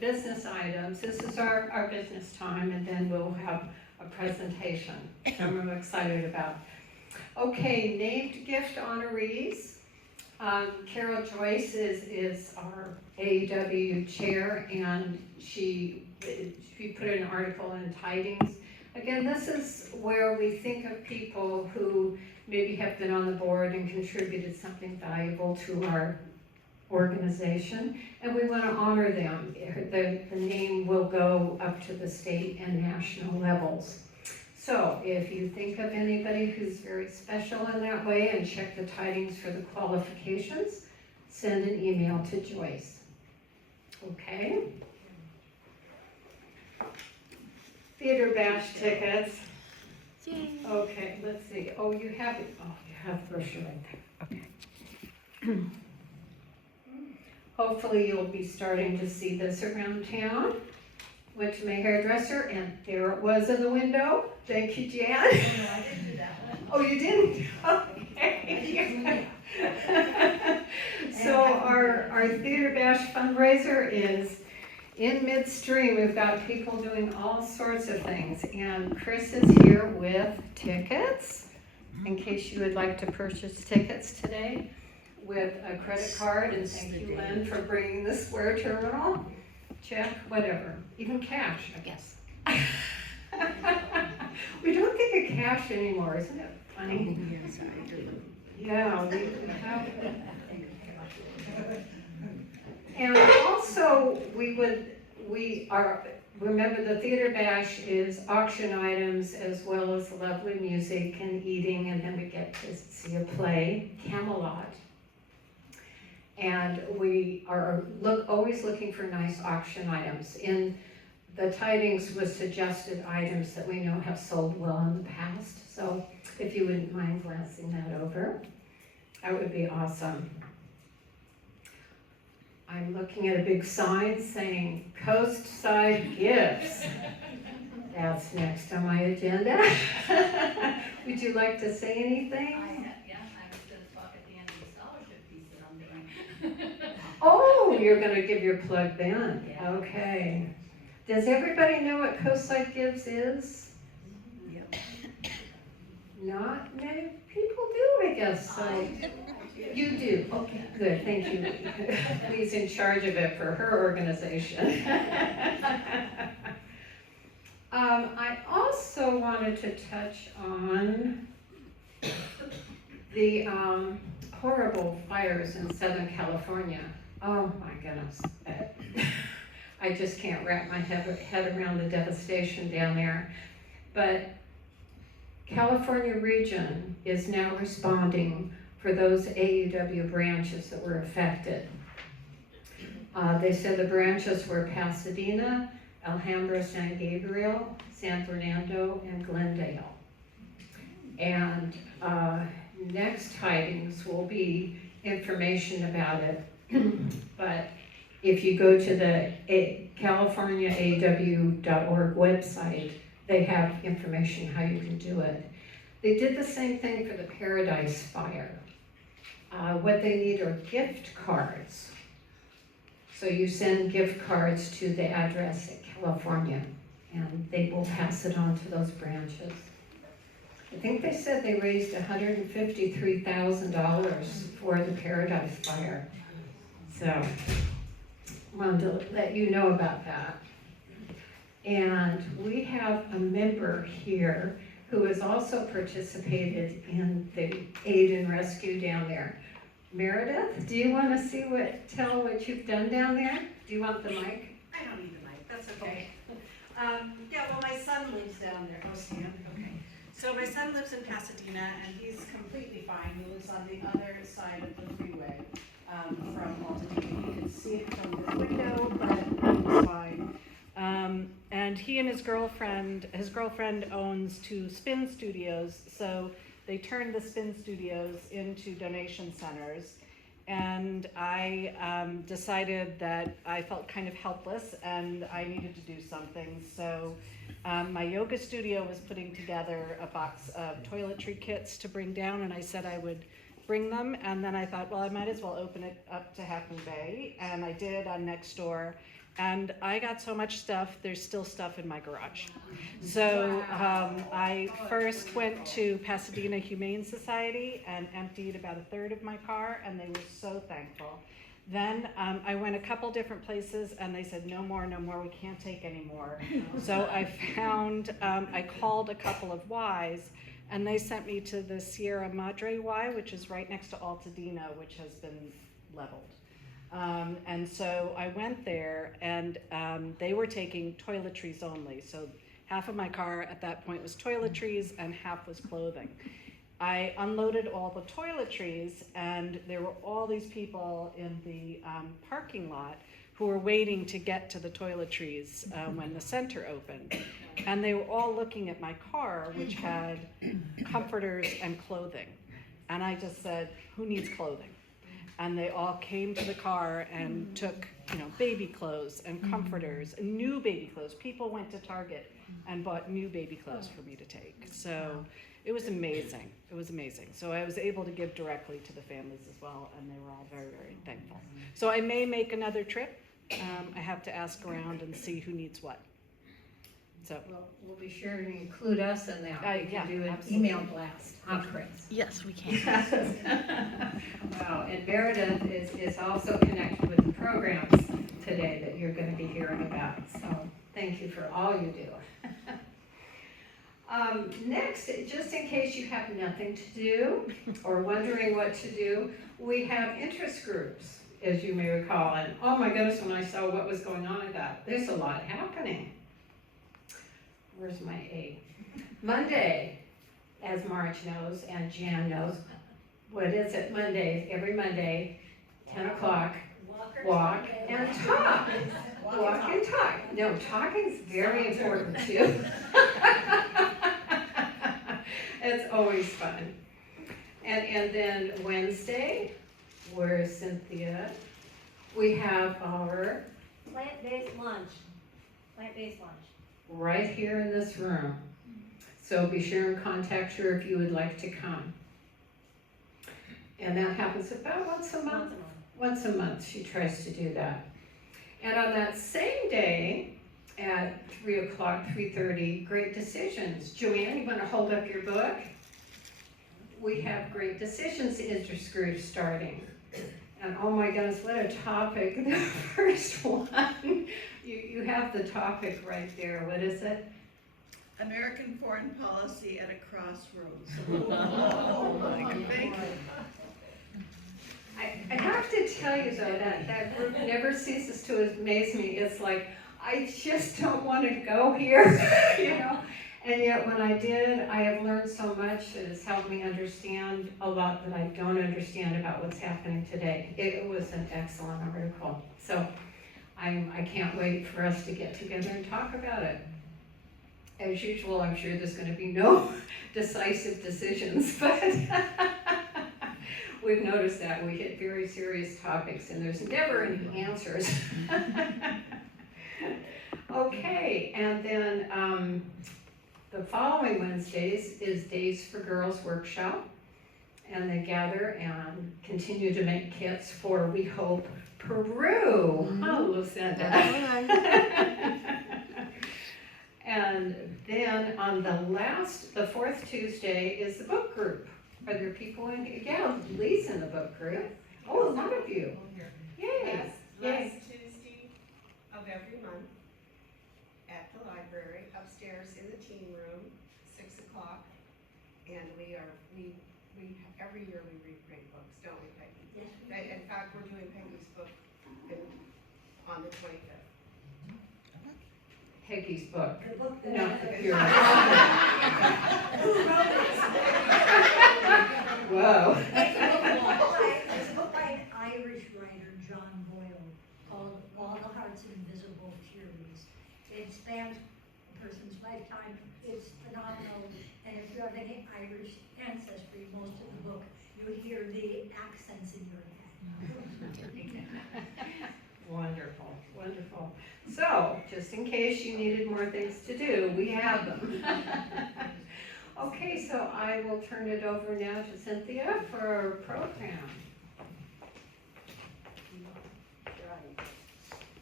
business items. This is our business time, and then we'll have a presentation. I'm excited about. Okay, named gift honorees. Carol Joyce is our AEW chair, and she put an article in Tidings. Again, this is where we think of people who maybe have been on the board and contributed something valuable to our organization, and we want to honor them. The name will go up to the state and national levels. So if you think of anybody who's very special in that way, and check the Tidings for the qualifications, send an email to Joyce. Okay? Theater Bash tickets. Okay, let's see. Oh, you have it. Oh, you have the brochure right there. Okay. Hopefully you'll be starting to see this around town. Went to my hairdresser, and there it was in the window. Thank you, Jan. Oh, no, I didn't do that one. Oh, you didn't? Okay. So our Theater Bash fundraiser is in midstream. We've got people doing all sorts of things, and Chris is here with tickets, in case you would like to purchase tickets today with a credit card, and thank you, Lynn, for bringing the Square Terminal. Check, whatever, even cash, I guess. We don't think of cash anymore, isn't it funny? Yes, I do. Yeah, we have. And also, remember the Theater Bash is auction items as well as lovely music and eating, and then we get to see a play, Camelot. And we are always looking for nice auction items. In the Tidings was suggested items that we know have sold well in the past. So if you wouldn't mind glancing that over, that would be awesome. I'm looking at a big sign saying Coastside Gifts. That's next on my agenda. Would you like to say anything? I was going to talk at the end of the scholarship piece that I'm doing. Oh, you're going to give your plug then? Yeah. Okay. Does everybody know what Coastside Gives is? Yep. Not many people do, I guess. So. I do. You do? Okay, good, thank you. He's in charge of it for her organization. I also wanted to touch on the horrible fires in Southern California. Oh my goodness. I just can't wrap my head around the devastation down there. But California region is now responding for those AEW branches that were affected. They said the branches were Pasadena, Alhambra, San Gabriel, San Fernando, and Glendale. And next Tidings will be information about it. But if you go to the CaliforniaAEW.org website, they have information how you can do it. They did the same thing for the Paradise Fire. What they need are gift cards. So you send gift cards to the address at California, and they will pass it on to those branches. I think they said they raised $153,000 for the Paradise Fire. So I wanted to let you know about that. And we have a member here who has also participated in the aid and rescue down there. Meredith, do you want to tell what you've done down there? Do you want the mic? I don't need the mic, that's okay. Yeah, well, my son lives down there. Oh, stand, okay. So my son lives in Pasadena, and he's completely fine. He lives on the other side of the freeway from Altadena. You can see it from this window, but he's fine. And he and his girlfriend owns 2 spin studios, so they turned the spin studios into donation centers. And I decided that I felt kind of helpless and I needed to do something. So my yoga studio was putting together a box of toiletry kits to bring down, and I said I would bring them. And then I thought, well, I might as well open it up to Half Moon Bay, and I did on Nextdoor. And I got so much stuff, there's still stuff in my garage. So I first went to Pasadena Humane Society and emptied about a third of my car, and they were so thankful. Then I went a couple different places, and they said, no more, we can't take any more. So I found, I called a couple of Ys, and they sent me to the Sierra Madre Y, which is right next to Altadena, which has been leveled. And so I went there, and they were taking toiletries only. So half of my car at that point was toiletries, and half was clothing. I unloaded all the toiletries, and there were all these people in the parking lot who were waiting to get to the toiletries when the center opened. And they were all looking at my car, which had comforters and clothing. And I just said, who needs clothing? And they all came to the car and took, baby clothes and comforters, and new baby clothes. People went to Target and bought new baby clothes for me to take. So it was amazing. It was amazing. So I was able to give directly to the families as well, and they were all very, very thankful. So I may make another trip. I have to ask around and see who needs what. So We'll be sure to include us in that. We yeah, can do an absolutely. email blast, huh, Chris? Yes, we can. Wow, and Meredith is also connected with the programs today that you're going to be hearing about. So thank you for all you do. Next, just in case you have nothing to do or wondering what to do, we have interest groups, as you may recall. And oh my goodness, when I saw what was going on, I thought, there's a lot happening. Where's my A? Monday, as Marge knows and Jan knows, what is it? Monday, every Monday, 10 o'clock, walk and talk. Walk and talk. No, talking's very important too. It's always fun. And then Wednesday, where's Cynthia? We have our Plant-based lunch. Plant-based lunch. right here in this room. So be sure and contact her if you would like to come. And that happens about once a month. Once a month she tries to do that. And on that same day at 3 o'clock, 3:30, Great Decisions. Joanne, you want to hold up your book? We have Great Decisions interest group starting. And oh my goodness, what a topic. The first one, you have the topic right there. What is it? American foreign policy at a crossroads. Oh my goodness. I have to tell you though, that group never ceases to amaze me. It's like, I just don't want to go here, And yet when I did, I have learned so much that has helped me understand a lot that I don't understand about what's happening today. It was an excellent article. So I can't wait for us to get together and talk about it. As usual, I'm sure there's going to be no decisive decisions, but we've noticed that we hit very serious topics and there's never any answers. Okay, and then the following Wednesdays is Days for Girls Workshop, and they gather and continue to make kits for, we hope, Peru. Oh, Lucinda. And then on the fourth Tuesday is the book group. Are there people in here? Yeah, Lee's in the book group. Oh, a lot of you. Yay. Yay. Last Tuesday of every month at the library, upstairs in the teen room, 6 o'clock. And we every year we read great books, don't we, Peggy? Yes. In fact, we're doing Peggy's book on the 25th. Peggy's book. The book that No, I- you're Who wrote it? Whoa. It's a book by an Irish writer, John Boyle, called All the Heart's Invisible Furies. It spans a person's lifetime. It's phenomenal. And if you have any Irish ancestry, most of the book, you'll hear the accents in your head. Wonderful, wonderful. So, just in case you needed more things to do, we have them. Okay, so I will turn it over now to Cynthia for our program.